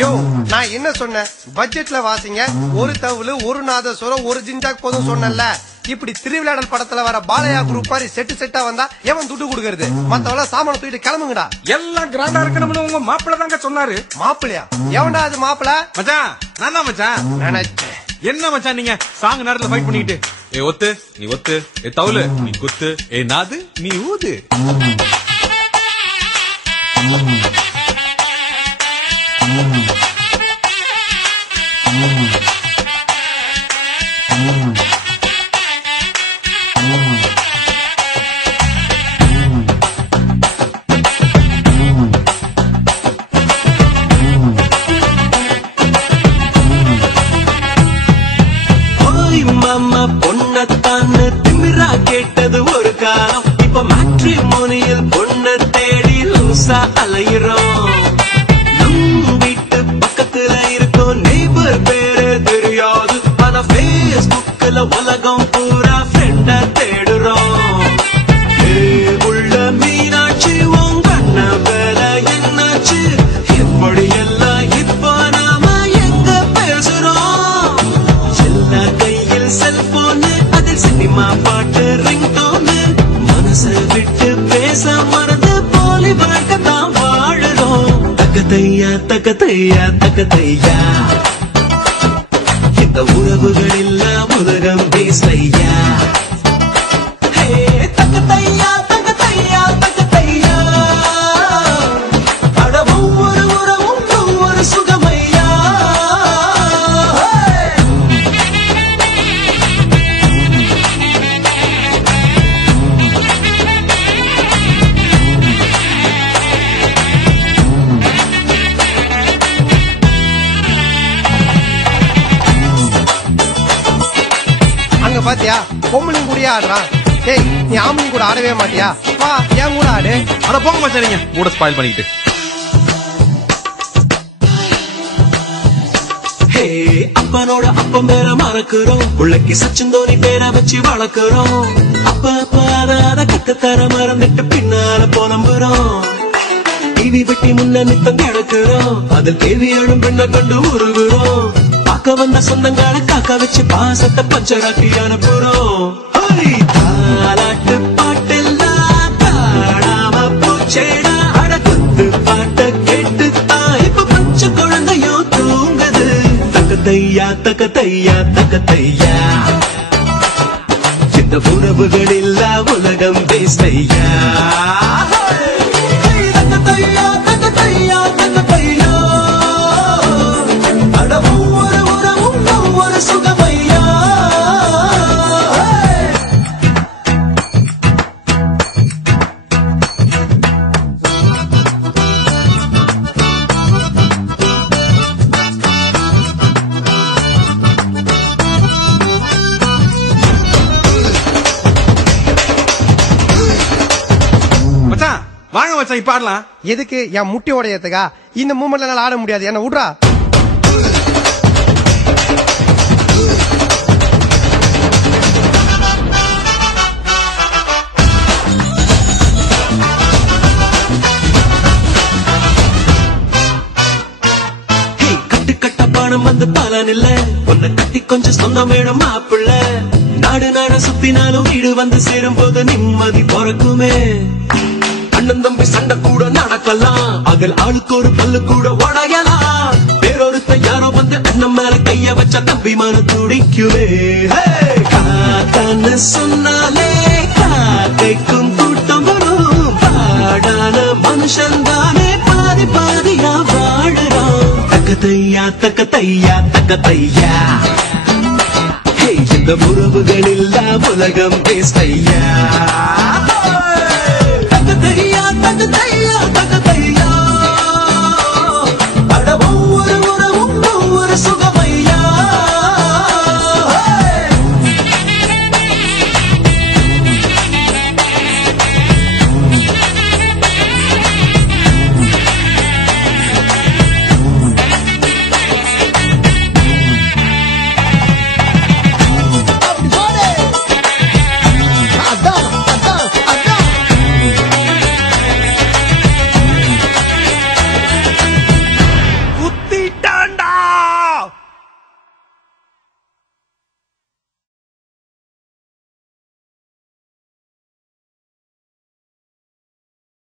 யோ நான் என்ன சொன்னேன் பட்ஜெட்ல வாசிங்க ஒரு தவுளு ஒரு நாதஸ்வரம் ஒரு ஜிஞ்சாக் போதும் சொன்னல இப்படி திருவிளையாடல் படத்துல வர பாலையா குரூப் மாதிரி செட்டா வந்தா எவன் துட்டு கொடுக்கறது மத்தவள சாமான தூக்கிட்டு கிளம்புங்கடா எல்லாம் கிராண்டா இருக்கணும்னு உங்க மாப்பிள்ள தாங்க சொன்னாரு மாப்பிளையா எவன்டா அது மாப்பிள்ள மச்சான் நான் தான் மச்சான் நினைச்சேன் என்ன மச்சான் நீங்க சாங் நேரத்துல ஃபைட் பண்ணிட்டு ஏ ஒத்து நீ ஒத்து ஏ தவுளு நீ குத்து ஏ நாது நீ ஊது பொன்னத்தான்னு திமிரா கேட்டது ஒரு காலம் இப்ப மேட்ரிமோனியல் பொண்ண தேடி லூசா அலையிறோம் நம் வீட்டு பக்கத்துல இருக்கும் நெய்பர் பேரு தெரியாது ஆனா பேஸ்புக்ல உலகம் பூரா ஃப்ரெண்ட தேடுறோம் உள்ள மீனாட்சி உன் கண்ண வேலை என்னாச்சு எப்படி எல்லாம் இப்ப நாம எங்க பேசுறோம் எல்லா கையில் செல்போனு அதில் சினிமா பாட்டு ரிங்டோனு மனசை விட்டு பேச மறந்து போலி வாழ்க்கை தான் வாழுறோம் தக்கத்தையா தக்கத்தையா தக்கத்தையா இந்த உறவுகள் எல்லாம் உலகம் பேசையா தக்கத்தையா தக்கத்தையா தக்கத்தையா அட ஒவ்வொரு உறவும் ஒவ்வொரு சுகமையா அங்க பாத்தியா பொம்பளையும் கூடயே ஆடுறான் ஏய் நீ ஆம்பளையும் கூட ஆடவே மாட்டியா வா ஏன் கூட ஆடு அட போங்க மச்சான் நீங்க மூட ஸ்பாயில் பண்ணிட்டு அப்பனோட அப்பம் பேர மறக்கிறோம் உள்ளக்கு சச்சின் தோனி பேரை வச்சு வளர்க்கிறோம் அப்ப அத கத்துத்தர மறந்துட்டு பின்னால புலம்புறோம் டிவி வெட்டி முன்ன நித்தம் கிடக்குறோம் அதில் தேவியாடும் பெண்ணை கண்டு உருகுறோம் பார்க்க வந்த சொந்தங்களை காக்க வச்சு பாசத்தை பஞ்சராக்கி அனுப்புறோம் தாலாட்டு பாட்டெல்லாம் தாடாம பூச்சேடா அட குத்து பாட்ட கேட்டு இப்ப பச்சை குழந்தையோ தூங்குது தக்கத்தையா தக்கத்தையா தக்கத்தையா இந்த உறவுகள் இல்லா உலகம் பேசையா தக்கத்தையா தக்கத்தையா தக்கத்தையா அட ஒவ்வொரு உறவும் ஒவ்வொரு சுகமையா வாங்க மச்சான் இப்ப ஆடலாம் எதுக்கு என் முட்டி உடையத்துக்கா இந்த மூமெண்ட்ல என்னால ஆட முடியாது என்ன விட்றா கட்டு கட்ட பானம் வந்து பலன் இல்ல உன்னை கட்டி கொஞ்சம் சொந்தம் வேணும் மாப்பிள்ள நாடு நாட சுத்தினாலும் வீடு வந்து சேரும் போது நிம்மதி பிறக்குமே அண்ணன் தம்பி சண்டை கூட நடக்கலாம் அதில் ஆளுக்கு ஒரு பல்லு கூட உடையலாம் வேறொருத்த யாரோ வந்து அண்ணன் மேல கைய வச்ச தம்பி மன துடிக்குமே காத்தான்னு சொன்னாலே காக்கைக்கும் கூட்டம் வரும் பாடான மனுஷன் தானே பாதி பாதியா வாழறான் தக்கத்தையா தக்கத்தையா தக்கத்தையா இந்த உறவுகள் இல்லா உலகம் பேசையா